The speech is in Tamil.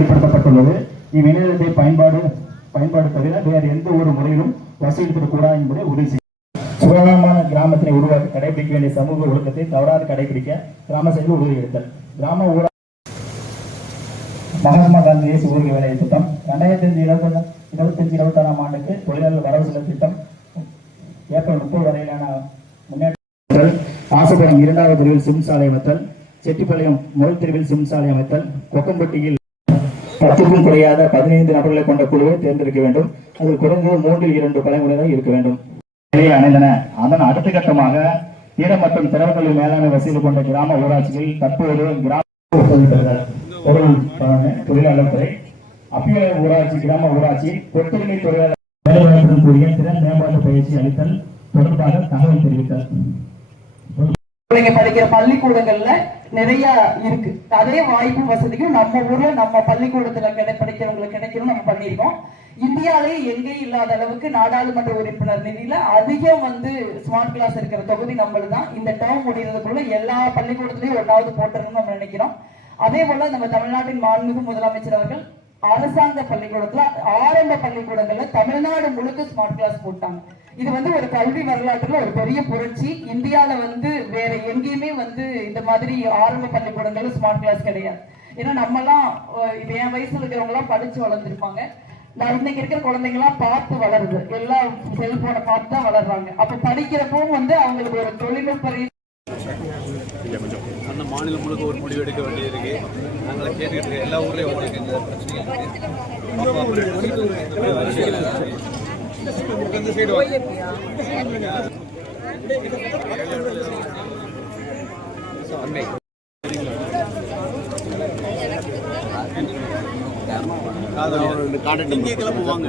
ஏற்படுத்தப்பட்டுள்ளது. இவ்விணையதளத்தை பயன்பாடு தவிர வேறு எந்த ஒரு முறையிலும் வசூலிக்கக்கூடாது என்பதை உறுதி செய்யும். சுகாதாரமான கிராமத்தினை உருவாக்க கடைபிடிக்க வேண்டிய சமூக ஒழுக்கத்தை தவறாது கடைபிடிக்க கிராம சபையில் உறுதியளித்தல். கிராம ஊரக மகாத்மா காந்தி தேசிய ஊரக வேலை திட்டம் 2025-26ஆம் ஆண்டுக்கு தொழிலாளர் வரவு செலவு திட்டம் ஏப்ரல் 30 வரையிலான முன்னேற்றங்கள். ஆசைப்படம் 2வது பிரிவில் சிம் சாலை அமைத்தல். செட்டிப்பாளையம் முதல் பிரிவில் சிம் சாலை அமைத்தல். கொக்கம்பட்டியில் 10க்கும் குறையாத 15 நபர்களை கொண்ட குழுவை தேர்ந்தெடுக்க வேண்டும். அதில் குறைந்தது 3-2 பழங்குடியினர் இருக்க வேண்டும். அணைந்தன. அதன் அடுத்த கட்டமாக ஈர மற்றும் திறவுக்கல்வி மேலாண்மை வசதி கொண்ட கிராம ஊராட்சிகளில் தற்போது கிராம தொழிலாளர் துறை அபிவிருத்தி ஊராட்சி கிராம ஊராட்சி கொத்துரிமை தொழிலாளர் வேலைவாய்ப்புடன் கூடிய திறன் மேம்பாட்டு பயிற்சி அளித்தல் தொடர்பாக தகவல் தெரிவித்தல். படிக்கிற பள்ளிக்கூடங்கள்ல நிறைய இருக்கு. அதே வாய்ப்பு வசதியும் நம்ம ஊர்ல நம்ம பள்ளிக்கூடத்துல படிக்கிறவங்களுக்கு கிடைக்கணும் நம்ம பண்ணிருக்கோம். இந்தியாவிலேயே எங்கேயும் இல்லாத அளவுக்கு நாடாளுமன்ற உறுப்பினர் நிதியில அதிகம் ஸ்மார்ட் கிளாஸ் இருக்கிற தொகுதி நம்மளுதான். இந்த டேர்ம் முடிகிறதுக்குள்ள எல்லா பள்ளிக்கூடத்திலையும் 1வது போட்டணும்னு நம்ம நினைக்கிறோம். அதே போல நம்ம தமிழ்நாட்டின் மாண்புமிகு முதலமைச்சர் அவர்கள் அரசாங்க பள்ளிக்கூடத்துல ஆரம்ப பள்ளிக்கூடங்கள்ல தமிழ்நாடு முழுக்க ஸ்மார்ட் கிளாஸ் போட்டாங்க. இது ஒரு கல்வி வரலாற்றுல ஒரு பெரிய புரட்சி. இந்தியால வேற எங்கேயுமே இந்த மாதிரி ஆரம்ப பள்ளிக்கூடங்கள்ல ஸ்மார்ட் கிளாஸ் கிடையாது. ஏன்னா நம்மலாம் என் வயசுல இருக்கிறவங்க எல்லாம் படிச்சு வளர்ந்துருப்பாங்க. இன்னைக்கு இருக்கிற குழந்தைங்க எல்லாம் பார்த்து வளருது. எல்லாம் செல்போனை பார்த்து தான் வளர்றாங்க. அப்ப படிக்கிறப்போ அவங்களுக்கு ஒரு தொழில்நுட்ப அந்த மாநிலம் முழுக்க ஒரு முடிவு எடுக்க வேண்டியிருக்கு. நாங்கள் கேட்டுக்கிட்டு எல்லா ஊர்லேயும் உங்களுக்கு இந்த பிரச்சனை கிளம்புவாங்க.